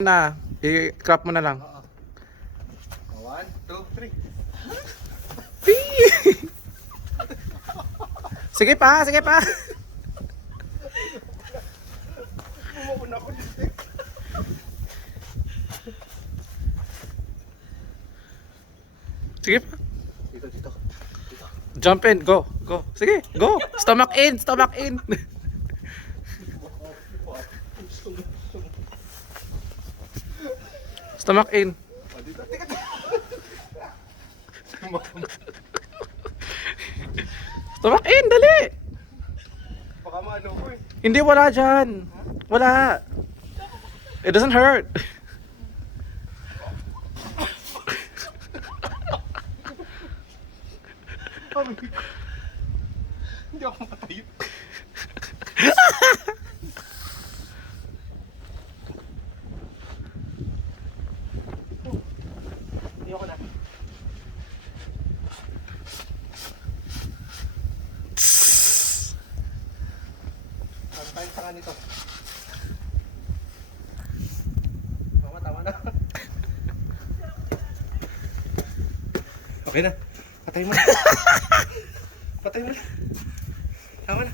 Na, i-crop mo na lang. 1, 2, 3. Sige pa, sige pa. Umuuna ko dito. Sige pa. Dito. Jump in, go, go. Sige, go. Stomach in, stomach in. Stomach in. Dito. Stomach in, dali. Baka maano ko eh. Hindi, wala dyan. Wala. It doesn't hurt. Hindi ako makatayo. Hindi ako na. Ano tayong sanga nito? Mama, tama na. Okay na. Patay mo na. Patay mo na. Tama na.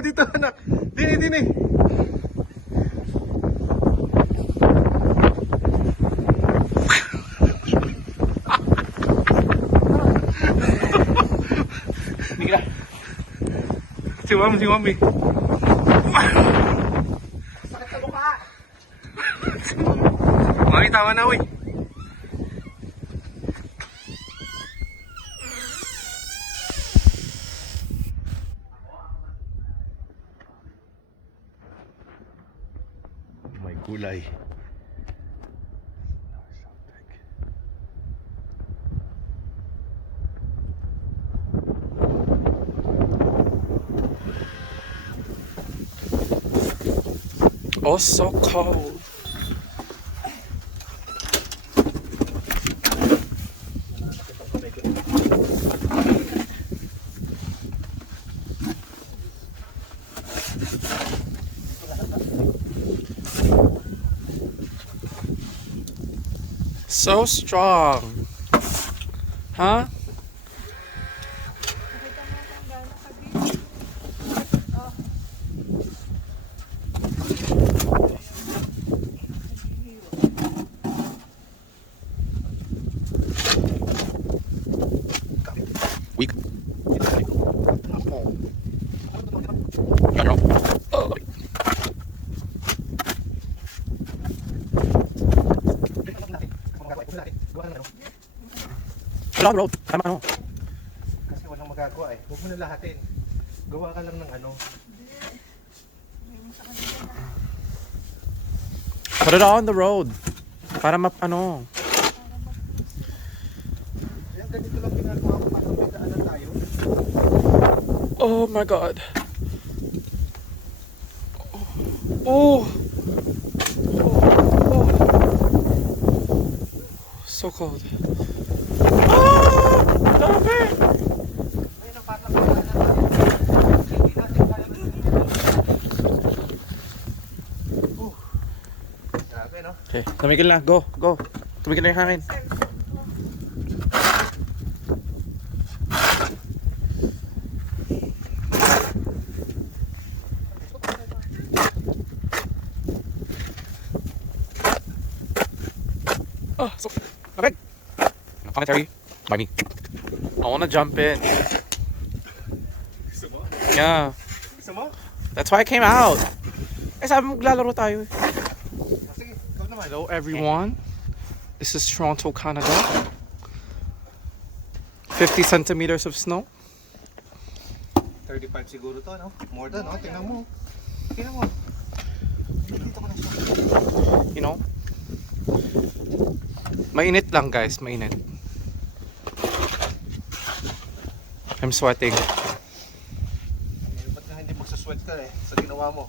Dito, anak. Dini. Sige na. Si mami. Sakit sa mukha. Mami, tama na, uy. May gulay. Oh, so cold. So strong. Huh? Weak. Oh. Wala, bro. Tama ano. Kasi walang magagawa eh. Huwag mo na lahatin. Gawa ka lang ng ano. Put it on the road. Para ano. Yan, ganito lang ginagawa ko para may daanan tayo. Oh my god. Oh. So cold. Ah! Dami! Ayun ang parang daanan tayo. Hindi natin kaya. Grabe no? Okay, tumigil na. Go, go. Tumigil na yung hangin. Oh, so, okay. Commentary by me. I wanna jump in. Gusto mo? Yeah, Gusto mo? that's why I came out. Eh, sabi mo maglalaro tayo. Sige, ikaw naman. Hello everyone. This is Toronto, Canada. 50 centimeters of snow. 35 siguro to, no? More than, no? Tingnan mo. Tingnan mo. Dito ko na siya. You know? Mainit lang guys, mainit. I'm sweating. Eh, ba't nga hindi magsusweat ka eh sa ginawa mo?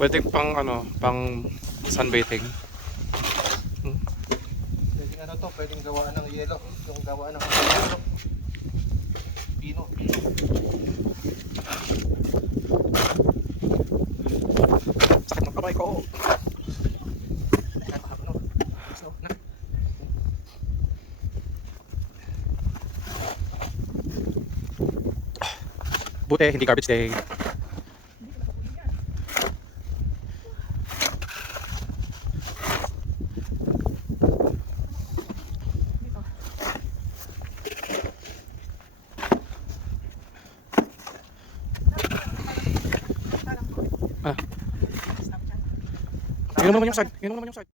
Pwede pang pang sunbathing. pwedeng ano to, pwedeng gawaan ng yelo. Yung gawaan ng yelo. Pino. Sakit ng kamay ko. Buti, hindi garbage day. Ah. Yun naman yung side. Yun naman yung side.